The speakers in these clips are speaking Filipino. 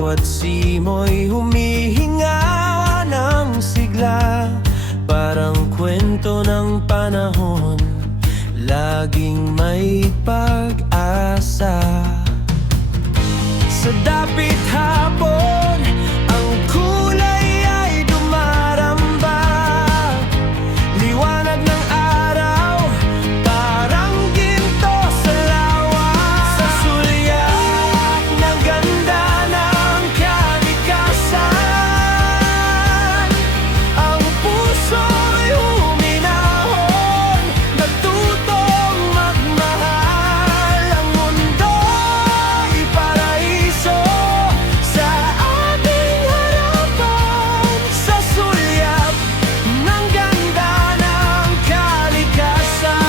bawat simoy humihinga ng sigla. Parang kwento ng panahon, laging may pag-asa. Sa dapit hapon, ang kulay ay dumaramba. Liwanag ng araw, parang ginto sa lawa. Sa sulyap ng ganda ng kalikasan, ang puso'y huminahon, natutong magmahal. Ang mundo'y paraiso sa ating harapan. Sa sulyap ng ganda ng kalikasan.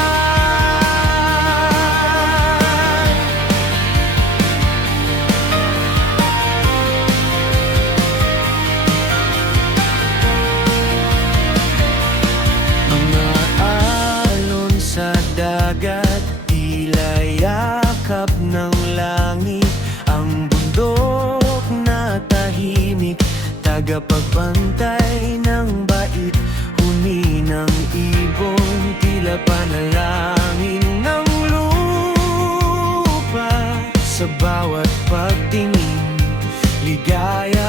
Mga alon sa dagat, tila yakap ng langit. Ang bundok na tahimik, tagapagbantay ng bait. Huni ng ibon, tila panalangin ng lupa. Sa bawat pagtingin, ligaya